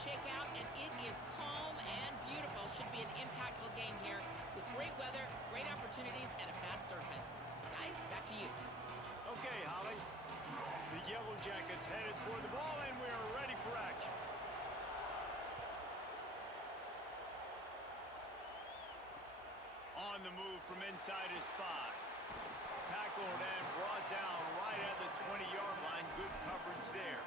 shakeout, and it is calm and beautiful. Should be an impactful game here with great weather, great opportunities, and a fast surface. Guys, back to you. Okay, Holly. The Yellow Jackets headed toward the ball, and we are ready for action. On the move from inside his 5. Tackled and brought down right at the 20-yard line. Good coverage there.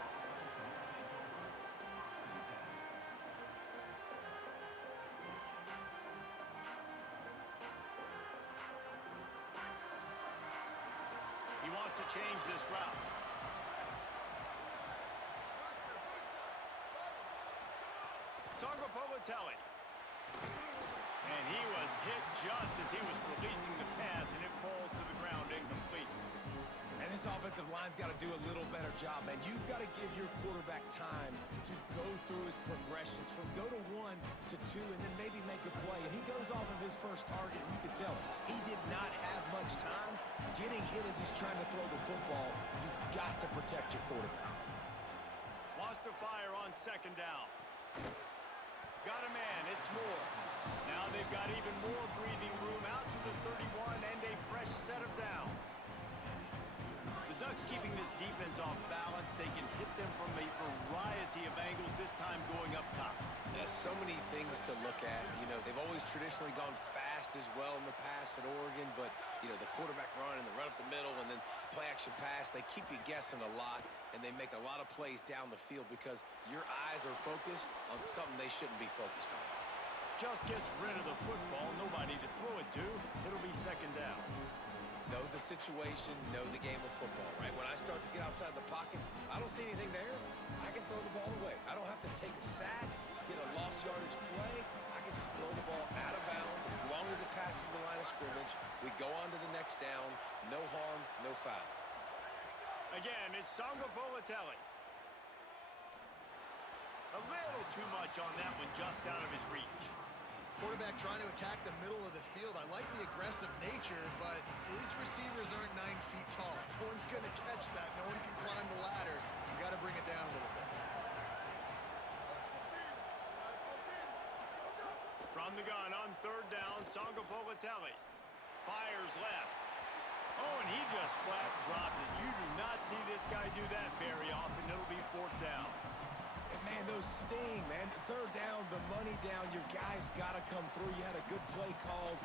He wants to change this route. Sangapolatelli. And he was hit just as he was releasing the pass, and it falls to the ground incomplete. And this offensive line's got to do a little better job, man. You've got to give your quarterback time to go through his progressions from go to 1 to 2 and then maybe make a play. And he goes off of his first target, and you can tell he did not have much time getting hit as he's trying to throw the football. You've got to protect your quarterback. Wants to fire on second down. Got a man, it's Moore. Now they've got even more breathing room out to the 31 and a fresh set of downs. The Ducks keeping this defense off balance. They can hit them from a variety of angles, this time going up top. There's so many things to look at. You know, they've always traditionally gone fast as well in the past at Oregon, but, you know, the quarterback run and the run up the middle and then play-action pass, they keep you guessing a lot, and they make a lot of plays down the field because your eyes are focused on something they shouldn't be focused on. Just gets rid of the football. Nobody to throw it to. It'll be second down. Know the situation, know the game of football, right? When I start to get outside the pocket, I don't see anything there. I can throw the ball away. I don't have to take a sack, get a lost yardage play. I can just throw the ball out of bounds. As long as it passes the line of scrimmage, we go on to the next down. No harm, no foul. Again, it's Sangapolatelli. A little too much on that one, just out of his reach. Quarterback trying to attack the middle of the field. I like the aggressive nature, but his receivers aren't 9 feet tall. No one's going to catch that. No one can climb the ladder. You got to bring it down a little bit. From the gun on third down, Sangapolatelli fires left. Oh, and he just flat dropped it. You do not see this guy do that very often. It'll be fourth down. Man, those sting, man. Third down, the money down. Your guys got to come through. You had a good play called.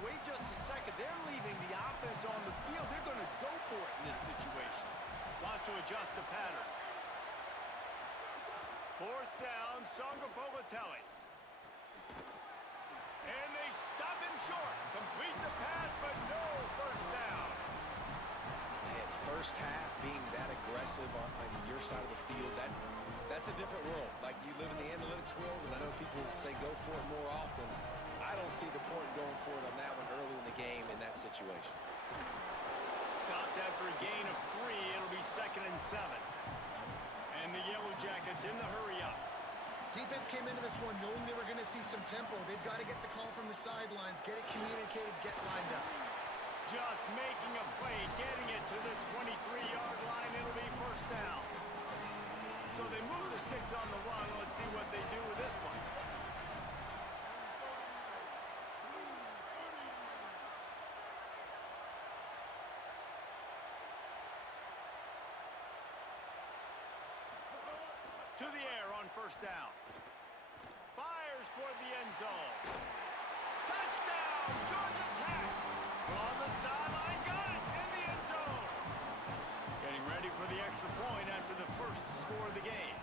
Wait just a second. They're leaving the offense on the field. They're going to go for it in this situation. Wants to adjust the pattern. Fourth down, Sangapolatelli. And they stop him short. Complete the pass, but no first down. Man, first half being that aggressive on your side of the field, that's a different world. Like, you live in the analytics world, and I know people say go for it more often. I don't see the point going for it on that one early in the game in that situation. Stopped after a gain of 3. It'll be 2nd and 7. And the Yellow Jackets in the hurry-up. Defense came into this one knowing they were going to see some tempo. They've got to get the call from the sidelines, get it communicated, get lined up. Just making a play, getting it to the 23-yard line. It'll be first down. So they move the sticks on the run. Let's see what they do with this one. To the air on first down. Fires toward the end zone. Touchdown, Georgia Tech. On the sideline, got it in the end zone. Getting ready for the extra point after the first score of the game.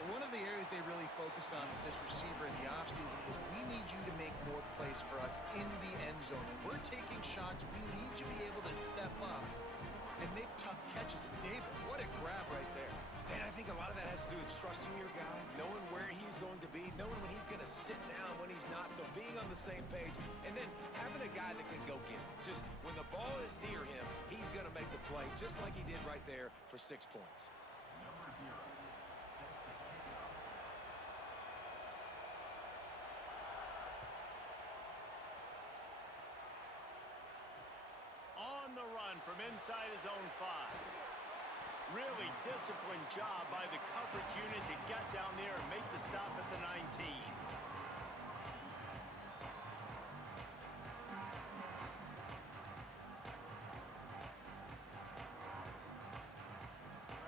Well, one of the areas they really focused on with this receiver in the offseason was we need you to make more plays for us in the end zone. And we're taking shots. We need you to be able to step up and make tough catches. And David, what a grab right there. And I think a lot of that has to do with trusting your guy, knowing where he's going to be, knowing when he's going to sit down, when he's not, so being on the same page, and then having a guy that can go get it. Just when the ball is near him, he's going to make the play, just like he did right there for 6 points. Number 0, set to kick it off. On the run from inside his own 5. Really really disciplined job by the coverage unit to get down there and make the stop at the 19.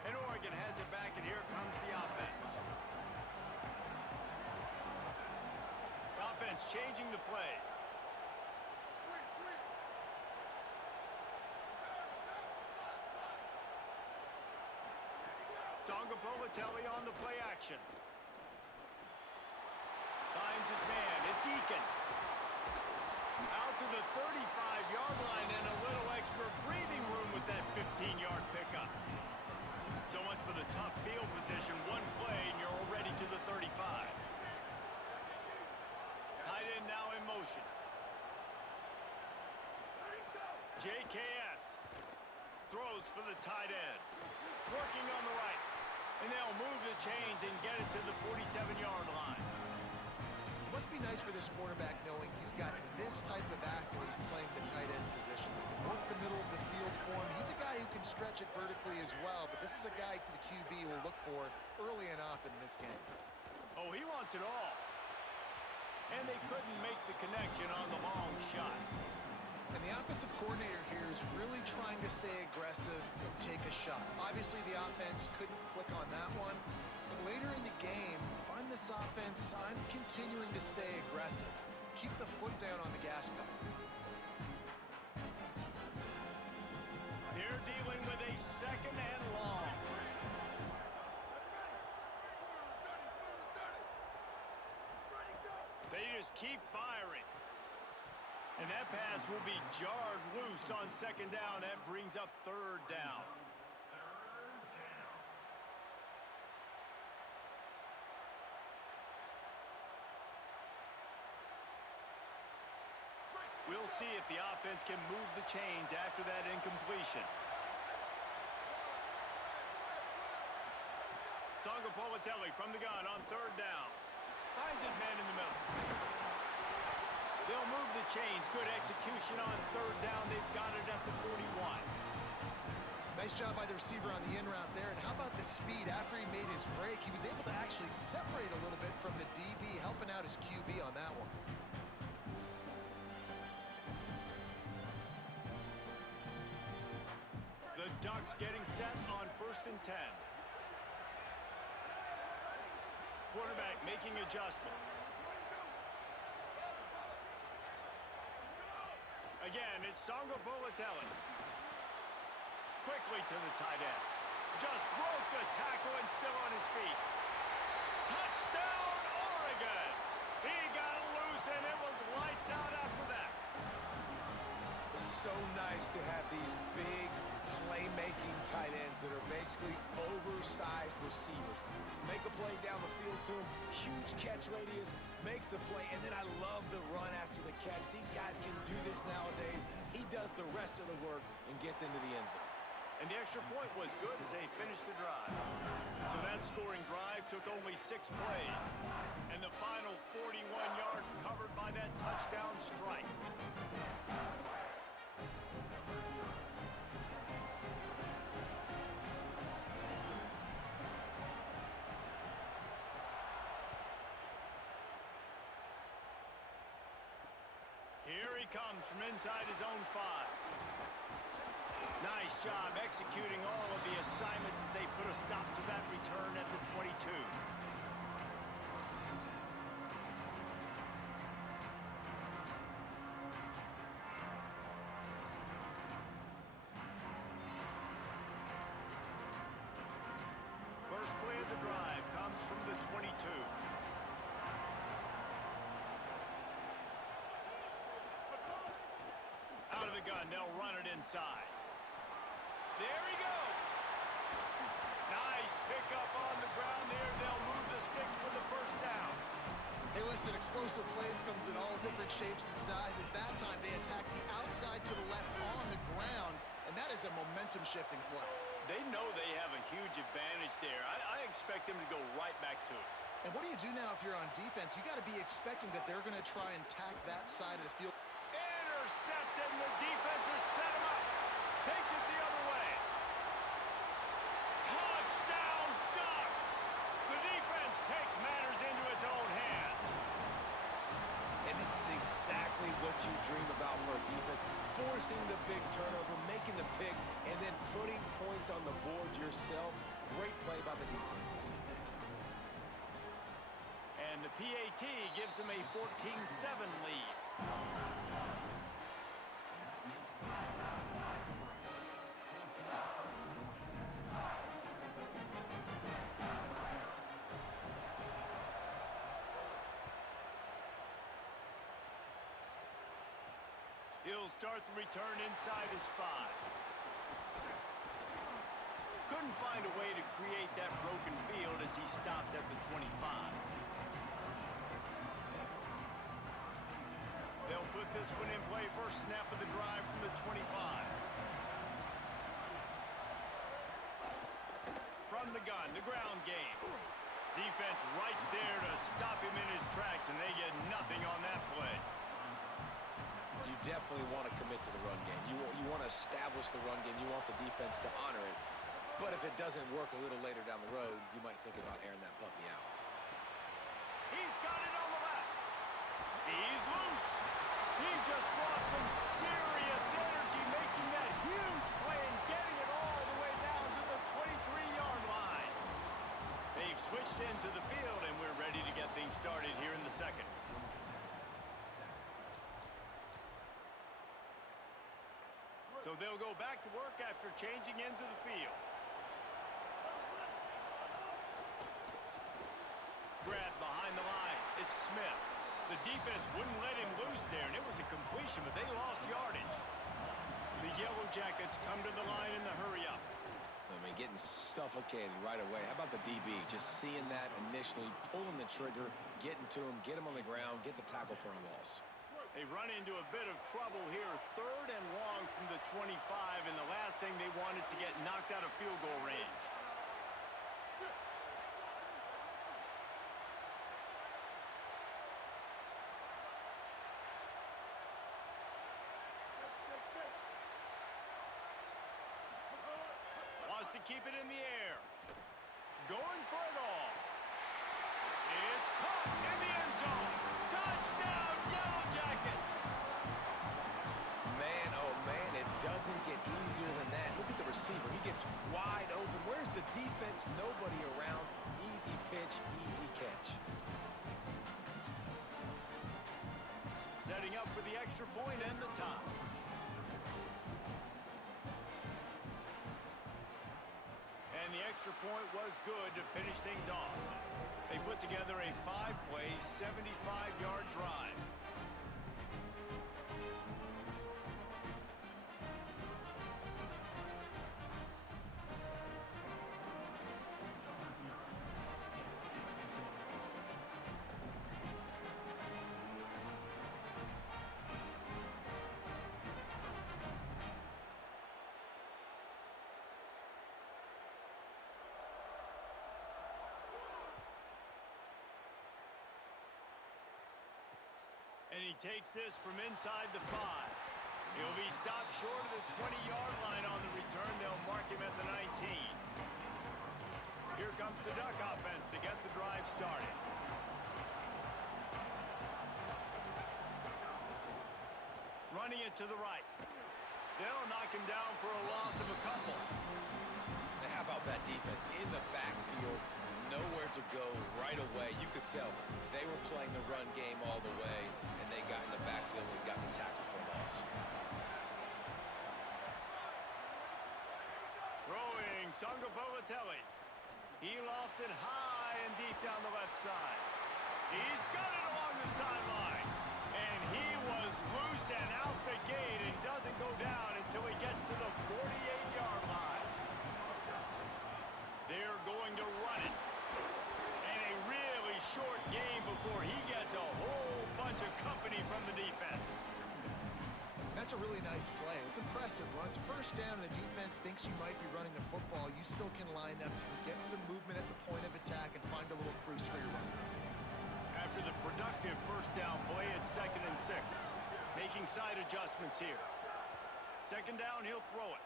And Oregon has it back, and here comes the offense. Offense changing the play. Politelli on the play action. Finds his man. It's Eakin. Out to the 35-yard line and a little extra breathing room with that 15-yard pickup. So much for the tough field position. One play and you're already to the 35. Tight end now in motion. JKS throws for the tight end. Working on the right. And they'll move the chains and get it to the 47-yard line. Must be nice for this quarterback knowing he's got this type of athlete playing the tight end position. He can work the middle of the field for him. He's a guy who can stretch it vertically as well, but this is a guy the QB will look for early and often in this game. Oh, he wants it all. And they couldn't make the connection on the long shot. And the offensive coordinator here is really trying to stay aggressive and take a shot. Obviously, the offense couldn't click on that one. But later in the game, if I'm this offense, I'm continuing to stay aggressive. Keep the foot down on the gas pedal. They're dealing with a second and long. They just keep firing. And that pass will be jarred loose on second down. That brings up third down. We'll see if the offense can move the chains after that incompletion. Politelli from the gun on third down. Finds his man in the middle. They'll move the chains. Good execution on third down. They've got it at the 41. Nice job by the receiver on the in route there. And how about the speed after he made his break? He was able to actually separate a little bit from the DB, helping out his QB on that one. The Ducks getting set on 1st and 10. Quarterback making adjustments. Again, it's Politelli. Quickly to the tight end. Just broke the tackle and still on his feet. Touchdown, Oregon! He got loose and it was lights out after that. It's so nice to have these big playmaking tight ends that are basically oversized receivers. Make a play down the field to him, huge catch radius, makes the play, and then I love the run after the catch. These guys can do this nowadays. He does the rest of the work and gets into the end zone. And the extra point was good as they finished the drive. So that scoring drive took only 6 plays. And the final 41 yards covered by that touchdown strike. Here he comes from inside his own 5. Nice job executing all of the assignments as they put a stop to that return at the 22. First play of the drive comes from the 22. Out of the gun, they'll run it inside. There he goes. Nice pickup on the ground there. They'll move the sticks for the first down. Hey, listen, explosive plays comes in all different shapes and sizes. That time they attack the outside to the left on the ground, and that is a momentum-shifting play. They know they have a huge advantage there. I expect them to go right back to it. And what do you do now if you're on defense? You got to be expecting that they're going to try and tack that side of the field. Intercepted, and the defense has set him up. Takes it the other way. forcing the big turnover, making the pick, and then putting points on the board yourself. Great play by the defense. And the PAT gives them a 14-7 lead. He'll start the return inside his 5. Couldn't find a way to create that broken field as he stopped at the 25. They'll put this one in play. First snap of the drive from the 25. From the gun, the ground game. Defense right there to stop him in his tracks, and they get nothing on that play. You definitely want to commit to the run game. You want to establish the run game. You want the defense to honor it. But if it doesn't work a little later down the road, you might think about airing that puppy out. He's got it on the left. He's loose. He just brought some serious energy, making that huge play and getting it all the way down to the 23-yard line. They've switched into the field, and we're ready to get things started here in the second. So they'll go back to work after changing into the field. Grab behind the line. It's Smith. The defense wouldn't let him loose there, and it was a completion, but they lost yardage. The Yellow Jackets come to the line in the hurry-up. I mean, getting suffocated right away. How about the DB? Just seeing that initially, pulling the trigger, getting to him, get him on the ground, get the tackle for a loss. They run into a bit of trouble here. 3rd and long from the 25, and the last thing they want is to get knocked out of field goal range. Wants to keep it in the air. Going for it all. It's caught in the end zone. Touchdown, Yellow Jackets! Man, oh man, it doesn't get easier than that. Look at the receiver. He gets wide open. Where's the defense? Nobody around. Easy pitch, easy catch. Setting up for the extra point and the top. And the extra point was good to finish things off. They put together a 5-play, 75-yard drive. And he takes this from inside the 5. He'll be stopped short of the 20-yard line on the return. They'll mark him at the 19. Here comes the Duck offense to get the drive started. Running it to the right. They'll knock him down for a loss of a couple. Now, how about that defense in the backfield? Nowhere to go right away. You could tell they were playing the run game all the way, and they got in the backfield and got the tackle for a loss. Throwing, Sangapovatelli. He lofts it high and deep down the left side. He's got it along the sideline. And he was loose and out the gate and doesn't go down until he gets to the 48-yard line. They're going to run it. And a really short game before he gets a whole bunch of company from the defense. That's a really nice play. It's impressive. When it's first down and the defense thinks you might be running the football, you still can line up, get some movement at the point of attack, and find a little crease for your run. After the productive first down play, it's 2nd and 6. Making side adjustments here. 2nd down, he'll throw it.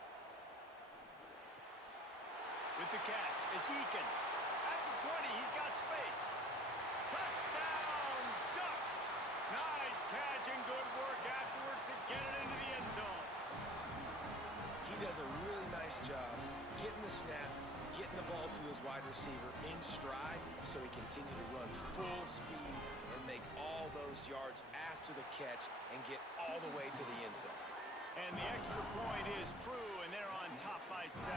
With the catch, it's Eakin. At the 20, he's got space. Touchdown, Ducks! Nice catch and good work afterwards to get it into the end zone. does a really nice job getting the snap, getting the ball to his wide receiver in stride so he continue to run full speed and make all those yards after the catch and get all the way to the end zone. And the extra point is true, and they're on top by 7.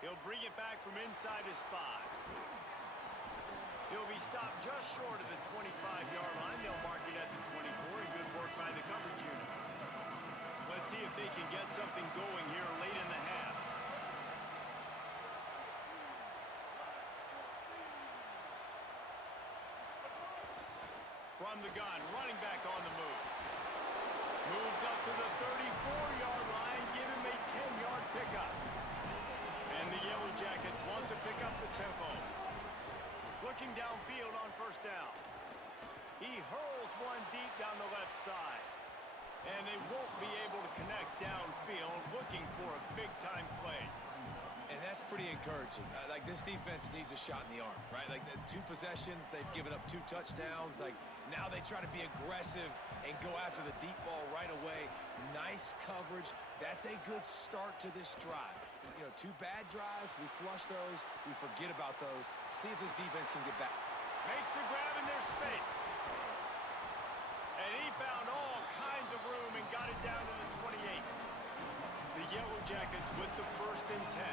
He'll bring it back from inside his 5. He'll be stopped just short of the 25-yard line. They'll mark it at the 24, and good work by the coverage unit. Let's see if they can get something going here late in the half. From the gun, running back on the move. Moves up to the 34-yard line, give him a 10-yard pickup. And the Yellow Jackets want to pick up the tempo. Looking downfield on first down. He hurls one deep down the left side. And they won't be able to connect downfield, looking for a big-time play. And that's pretty encouraging. Like, this defense needs a shot in the arm, right? Like, the 2 possessions, they've given up 2 touchdowns. Like, now they try to be aggressive and go after the deep ball right away. Nice coverage. That's a good start to this drive. You know, 2 bad drives, we flush those, we forget about those. See if this defense can get back. Makes the grab in their space. And he found all kinds of room and got it down to the 28. The Yellow Jackets with the 1st and 10.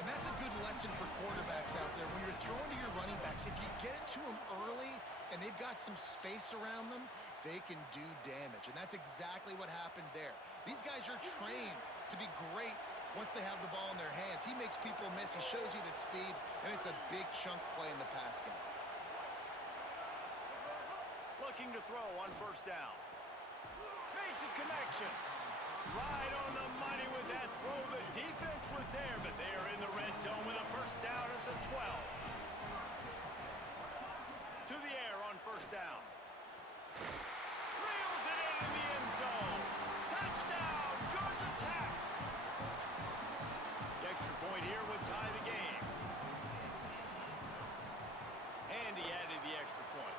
And that's a good lesson for quarterbacks out there. When you're throwing to your running backs, if you get it to them early and they've got some space around them, they can do damage. And that's exactly what happened there. These guys are trained to be great once they have the ball in their hands. He makes people miss. He shows you the speed, and it's a big chunk play in the pass game. Looking to throw on first down. Makes a connection. Right on the money with that throw. The defense was there, but they are in the red zone with a first down at the 12. To the air on first down. Reels it in the end zone. Touchdown, Georgia Tech. The extra point here would tie the game. And he added the extra point.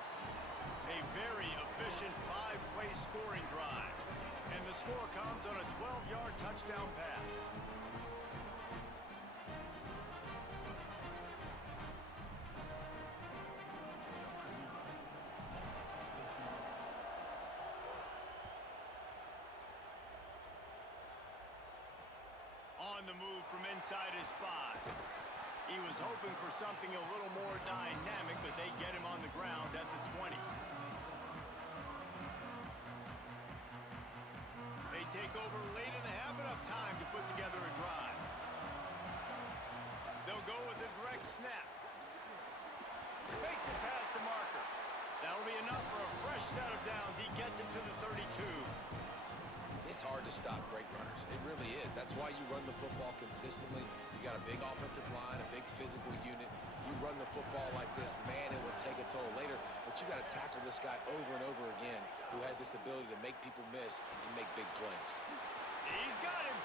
A very efficient 5-play scoring drive. And the score comes on a 12-yard touchdown pass. On the move from inside his 5. He was hoping for something a little more dynamic, but they get him on the ground at the 20. They take over late in the half, enough time to put together a drive. They'll go with a direct snap. Makes it past the marker. That'll be enough for a fresh set of downs. He gets it to the 32. It's hard to stop great runners. It really is. That's why you run the football consistently. You got a big offensive line, a big physical unit. You run the football like this, man, it will take a toll later. But you got to tackle this guy over and over again who has this ability to make people miss and make big plays. He's got him.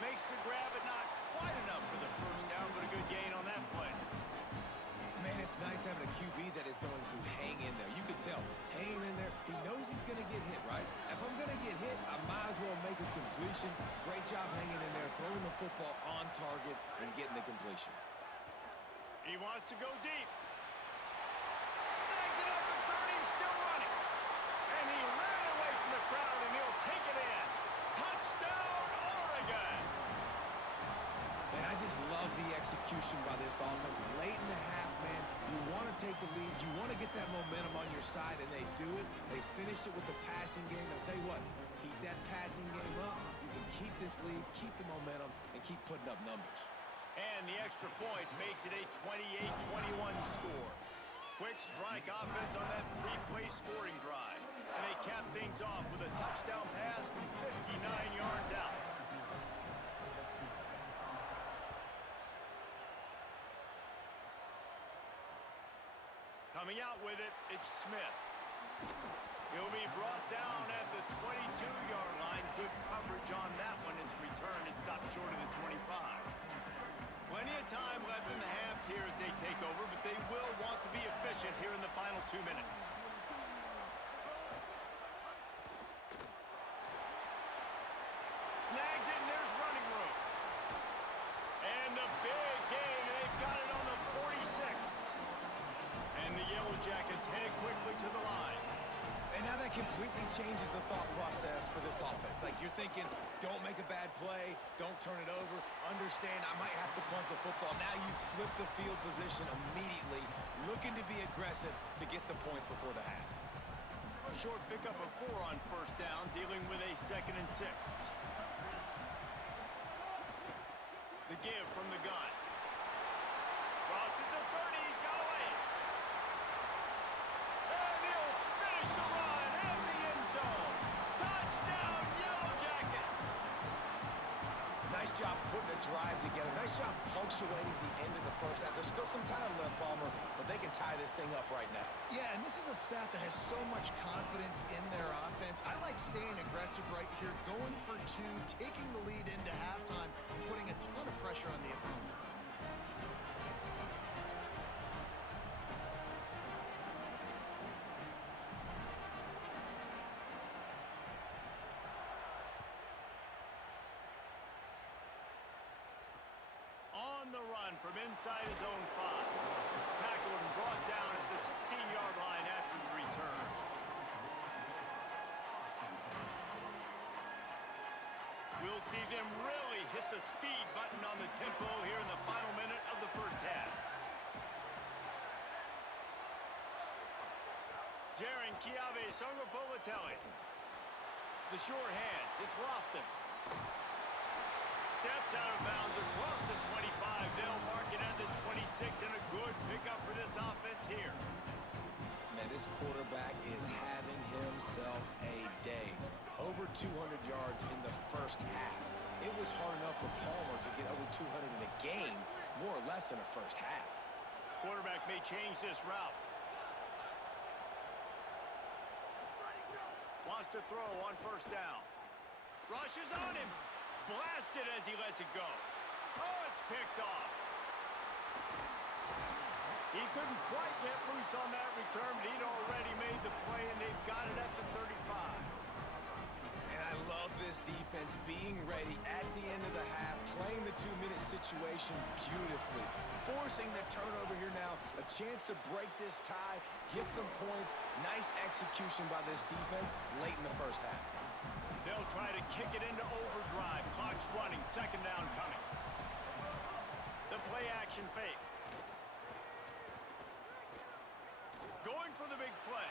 Makes the grab, but not quite enough for the first down, but a good gain on that play. Man, it's nice having a QB that is going to hang in there. You can tell, hanging in there, he knows he's going to get hit, right? If I'm going to get hit, I might as well make a completion. Great job hanging in there, throwing the football on target and getting the completion. He wants to go deep. Snags it up at 30, still running. And he ran away from the crowd, and he'll take it in. Touchdown, Oregon! And I just love the execution by this offense. Late in the half, man, you want to take the lead. You want to get that momentum on your side, and they do it. They finish it with the passing game. I'll tell you what, keep that passing game up. You can keep this lead, keep the momentum, and keep putting up numbers. And the extra point makes it a 28-21 score. Quick strike offense on that 3-play scoring drive. And they cap things off with a touchdown pass from 59 yards out. Coming out with it, it's Smith. He'll be brought down at the 22-yard line. Good coverage on that one. His return is stopped short of the 25. Plenty of time left in the half here as they take over, but they will want to be efficient here in the final 2 minutes. Snags it, and there's running room. And the big gain, and they've got it on the 46. And the Yellow Jackets head quickly to the line. And now that completely changes the thought process for this offense. Like, you're thinking, don't make a bad play, don't turn it over, understand I might have to punt the football. Now you flip the field position immediately, looking to be aggressive to get some points before the half. Short pickup of 4 on first down, dealing with a 2nd and 6. The give from the gun. Crosses the 30, he's got away. And he'll finish the run in the end zone. Touchdown, Yellow Jackets. Nice job putting a drive together. Nice job punctuating the end of the first half. There's still some time left, Palmer, but they can tie this thing up right now. Yeah, and this is a staff that has so much confidence in their offense. I like staying aggressive right here, going for 2, taking the lead into halftime, putting a ton of pressure on the opponent. On the run from inside his own 5. Tackled and brought down at the 16-yard line after the return. We'll see them really hit the speed button on the tempo here in the final minute of the first half. Jaron Chiave Songobolatelli. The short hands. It's Lofton. Steps out of bounds across the 25. They'll mark it at the 26, and a good pickup for this offense here. Man, this quarterback is having himself a day. Over 200 yards in the first half. It was hard enough for Palmer to get over 200 in a game, more or less in the first half. Quarterback may change this route. Wants to throw on first down. Rushes on him. Blasted as he lets it go. Oh, it's picked off. He couldn't quite get loose on that return, but he'd already made the play, and they've got it at the 35. And I love this defense being ready at the end of the half, playing the 2-minute situation beautifully, forcing the turnover here now, a chance to break this tie, get some points. Nice execution by this defense late in the first half. They'll try to kick it into overdrive. Clock's running. 2nd down coming. The play action fake. Going for the big play.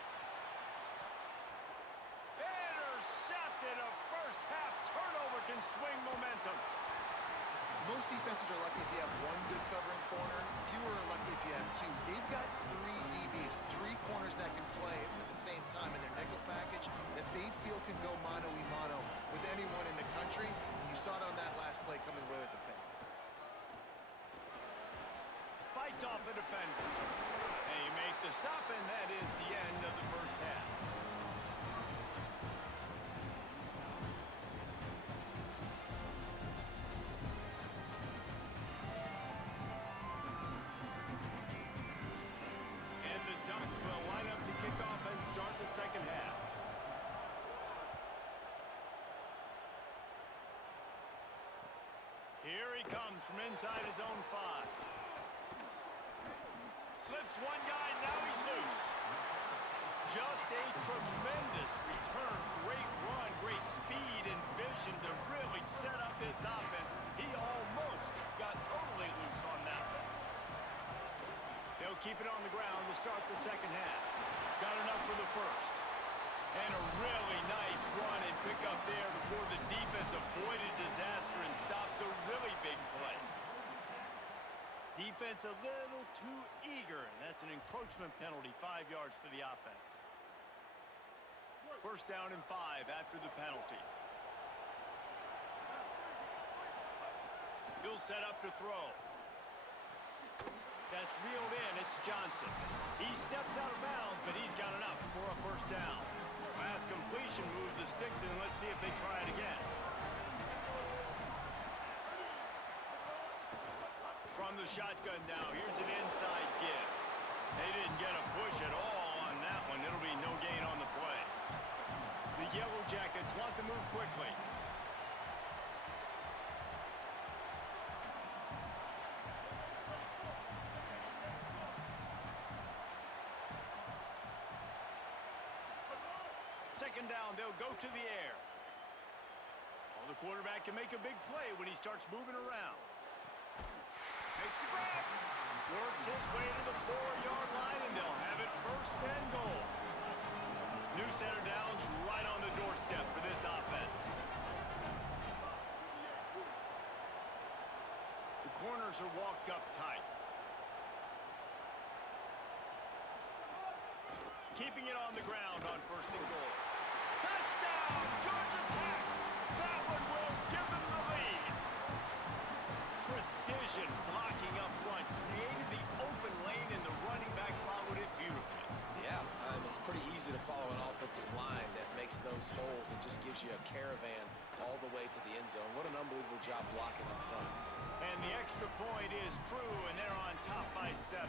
Intercepted. A first half turnover can swing momentum. Most defenses are lucky if you have 1 good covering corner. Fewer are lucky if you have 2. They've got 3 DBs, 3 corners that can play at the same time in their nickel package that they feel can go mano-a-mano with anyone in the country. And you saw it on that last play coming away with the pick. Fights off a defender. They make the stop, and that is the end of the first half. Ducks will line up to kick off and start the second half. Here he comes from inside his own 5. Slips one guy, now he's loose. Just a tremendous return. Great run, great speed and vision to really set up this offense. He almost got totally loose on that one. They'll keep it on the ground to start the second half. Got enough for the first. And a really nice run and pick up there before the defense avoided disaster and stopped the really big play. Defense a little too eager, and that's an encroachment penalty, 5 yards for the offense. First down and 5 after the penalty. He'll set up to throw. That's reeled in. It's Johnson. He steps out of bounds, but he's got enough for a first down. pass completion moved the sticks in. Let's see if they try it again. From the shotgun now, here's an inside give. They didn't get a push at all on that one. It'll be no gain on the play. The Yellow Jackets want to move quickly. Second down, they'll go to the air. Well, the quarterback can make a big play when he starts moving around. Makes the grab. Works his way to the 4-yard line, and they'll have it first and goal. New center downs right on the doorstep for this offense. The corners are walked up tight. Keeping it on the ground on first and goal. Touchdown, Georgia Tech! That one will give them the lead. Precision blocking up front created the open lane, and the running back followed it beautifully. Yeah, it's pretty easy to follow an offensive line that makes those holes and just gives you a caravan all the way to the end zone. What an unbelievable job blocking up front. And the extra point is true, and they're on top by 7.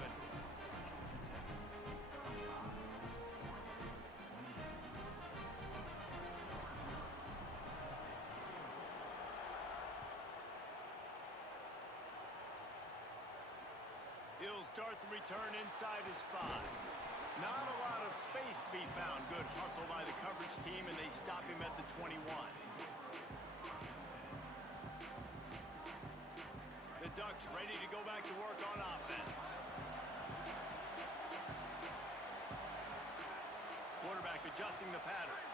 He'll start the return inside his 5. Not a lot of space to be found. Good hustle by the coverage team, and they stop him at the 21. The Ducks ready to go back to work on offense. Quarterback adjusting the pattern.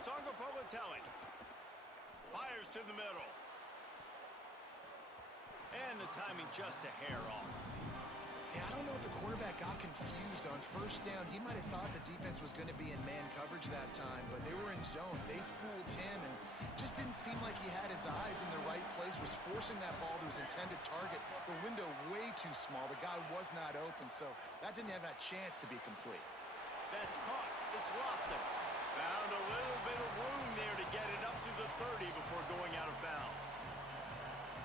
Sangapolatelli fires to the middle. And the timing just a hair off. Yeah, I don't know if the quarterback got confused on first down. He might have thought the defense was going to be in man coverage that time, but they were in zone. They fooled him and just didn't seem like he had his eyes in the right place, was forcing that ball to his intended target. The window way too small. The guy was not open, so that didn't have that chance to be complete. That's caught. It's Lofton. Found a little bit of room there to get it up to the 30 before going out of bounds.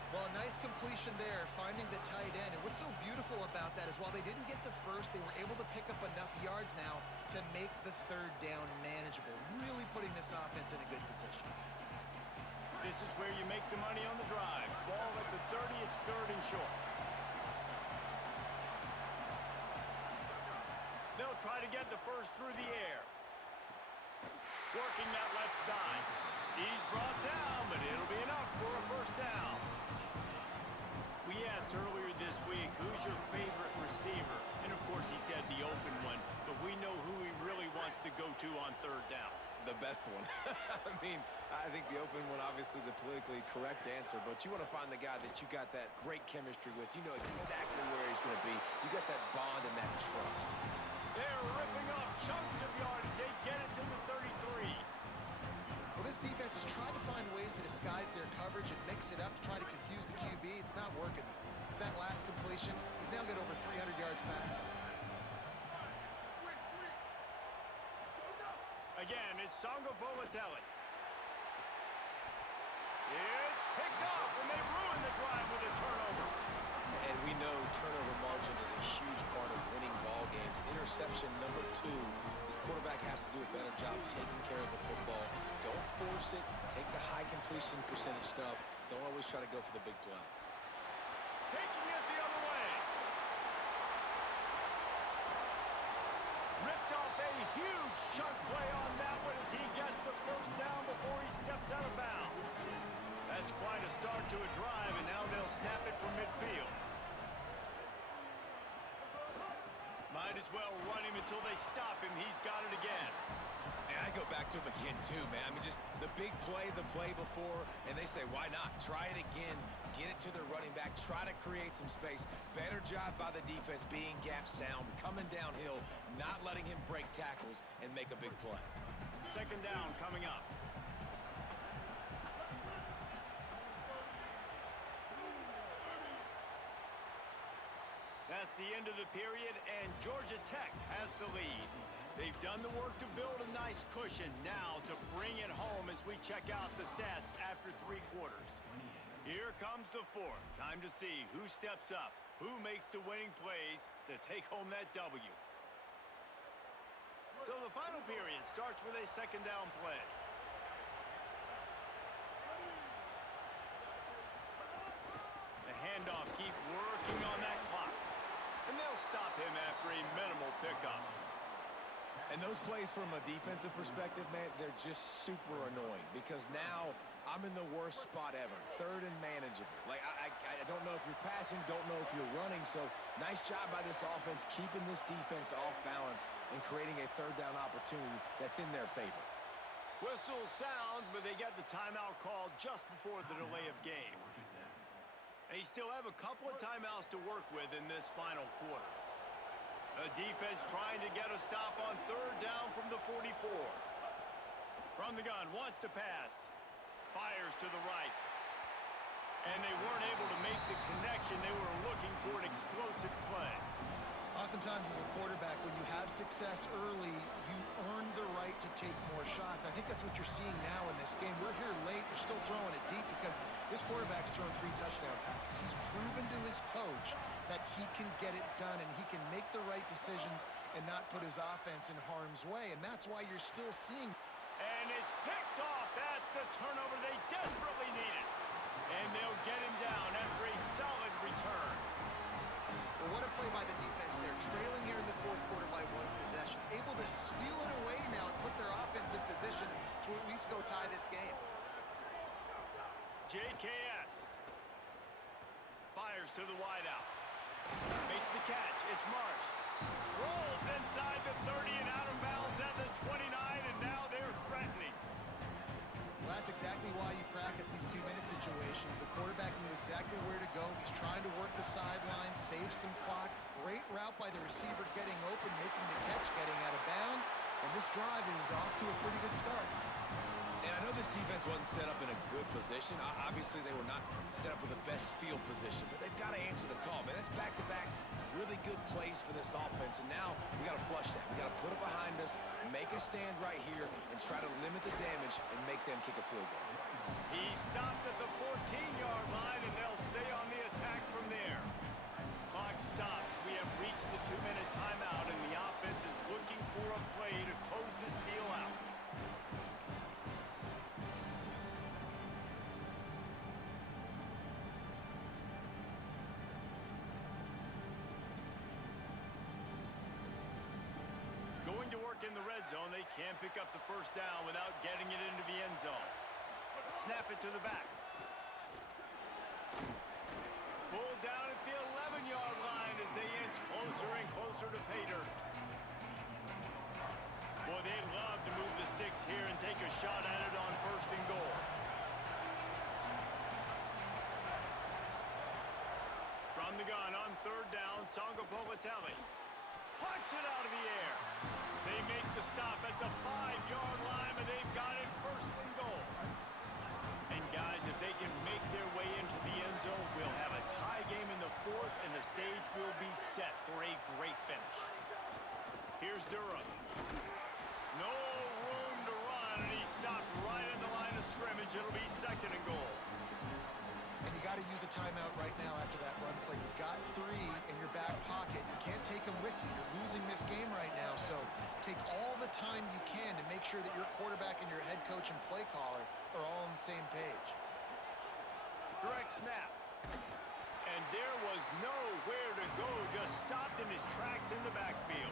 Well, a nice completion there, finding the tight end. And what's so beautiful about that is while they didn't get the first, they were able to pick up enough yards now to make the third down manageable, really putting this offense in a good position. This is where you make the money on the drive. Ball at the 30, it's third and short. They'll try to get the first through the air. Working that left side. He's brought down, but it'll be enough for a first down. We asked earlier this week, who's your favorite receiver? And of course he said the open one, but we know who he really wants to go to on third down. The best one. I mean, I think the open one, obviously the politically correct answer, but you want to find the guy that you got that great chemistry with. You know exactly where he's going to be. You got that bond and that trust. They're ripping off chunks of yardage. They get it to the 33. Well, this defense has tried to find ways to disguise their coverage and mix it up to try to confuse the QB. It's not working. With that last completion, he's now got over 300 yards passing. Again, it's Sangapolatelli. It's picked off, and they ruin the drive with a turnover. And we know turnover margin is a huge part of winning ball games. Interception number 2. This quarterback has to do a better job taking care of the football. Don't force it. Take the high completion percentage stuff. Don't always try to go for the big play. Taking it the other way. Ripped off a huge chunk play on that one as he gets the first down before he steps out of bounds. That's quite a start to a drive, and now they'll snap it from midfield. Might as well run him until they stop him. He's got it again. And I go back to him again, too, man. I mean, just the big play, the play before, and they say, why not? Try it again. Get it to the running back. Try to create some space. Better job by the defense being gap sound, coming downhill, not letting him break tackles and make a big play. Second down coming up. That's past the end of the period, and Georgia Tech has the lead. They've done the work to build a nice cushion now to bring it home as we check out the stats after 3 quarters. Here comes the fourth. Time to see who steps up, who makes the winning plays to take home that W. So the final period starts with a second down play. The handoff, keep working on that clock. And they'll stop him after a minimal pickup. And those plays from a defensive perspective, man, they're just super annoying because now I'm in the worst spot ever. Third and manageable. Like, I don't know if you're passing, don't know if you're running. So nice job by this offense keeping this defense off balance and creating a third down opportunity that's in their favor. Whistle sounds, but they get the timeout called just before the delay of game. And they still have a couple of timeouts to work with in this final quarter. The defense trying to get a stop on third down from the 44. From the gun, wants to pass. Fires to the right. And they weren't able to make the connection. They were looking for an explosive play. Oftentimes as a quarterback, when you have success early, you earn the right to take more shots. I think that's what you're seeing now in this game. We're here late. They're still throwing it deep because this quarterback's thrown 3 touchdown passes. He's proven to his coach that he can get it done and he can make the right decisions and not put his offense in harm's way. And that's why you're still seeing. And it's picked off. That's the turnover they desperately needed. And they'll get him down after a solid return. Well, what a play by the defense there. Trailing here in the fourth quarter by 1 possession. Able to steal it away now and put their offense in position to at least go tie this game. JKS. Fires to the wideout. Makes the catch. It's Marsh. Rolls inside the 30 and out of bounds at the 29, and now they're threatening. Well, that's exactly why you practice these 2-minute situations. The quarterback knew exactly where to go. He's trying to work the sideline, save some clock. Great route by the receiver getting open, making the catch, getting out of bounds. And this drive is off to a pretty good start. And I know this defense wasn't set up in a good position. Obviously, they were not set up with the best field position, but they've got to answer the call, man. That's back-to-back really good plays for this offense, and now we got to flush that. We got to put it behind us, make a stand right here, and try to limit the damage and make them kick a field goal. He stopped at the 14-yard line, and they'll stay on the attack from there. Clock stops. We have reached the 2-minute timeout, and the offense is looking for a play to close this deal out. Going to work in the red zone, they can't pick up the first down without getting it into the end zone. Snap it to the back. Pulled down at the 11-yard line as they inch closer and closer to Pater. Boy, they'd love to move the sticks here and take a shot at it on first and goal. From the gun on third down, Sangapolitelli plucks it out of the air. They make the stop at the 5-yard line, but they've got it first and goal. And guys, if they can make their way into the end zone, we'll have a tie game in the fourth, and the stage will be set for a great finish. Here's Durham. No room to run, and he stopped right in the line of scrimmage. It'll be second and goal. And you got to use a timeout right now after that run play. You've got 3 in your back pocket. You can't take them with you. You're losing this game right now, so take all the time you can to make sure that your quarterback and your head coach and play caller are all on the same page. Direct snap. And there was nowhere to go, just stopped in his tracks in the backfield.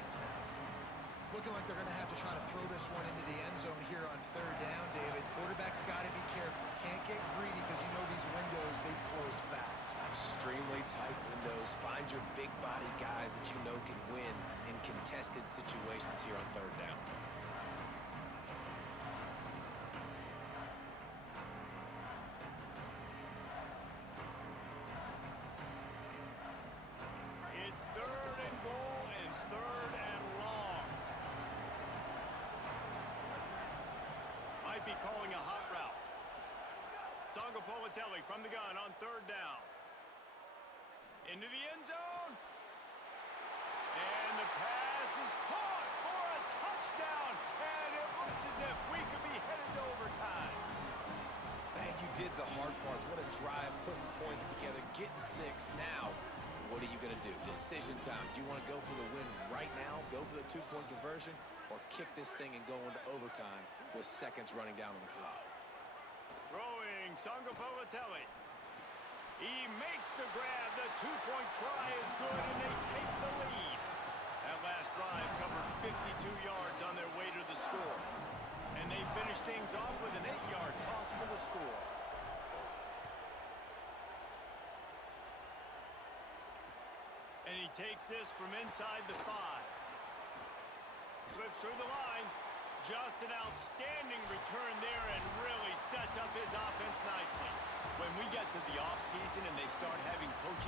It's looking like they're going to have to try to throw this one into the end zone here on third down, David. Quarterback's got to be careful. Can't get greedy because you know these windows, they close fast. Extremely tight windows. Find your big body guys that you know can win in contested situations here on third down. It's third and goal and third and long. Might be calling a hot route. Sangapolitelli from the gun on third down. Into the end zone. pass is caught for a touchdown, and it looks as if we could be headed to overtime. Man, you did the hard part. What a drive, putting points together, getting 6. Now, what are you going to do? Decision time. Do you want to go for the win right now, go for the 2-point conversion, or kick this thing and go into overtime with seconds running down on the clock? Throwing, Sangapovatelli. He makes the grab. The 2-point try is good, and they take the lead. That last drive covered 52 yards on their way to the score. And they finish things off with an 8-yard toss for the score. And he takes this from inside the 5. Slips through the line. Just an outstanding return there and really sets up his offense nicely. When we get to the offseason and they start having coaching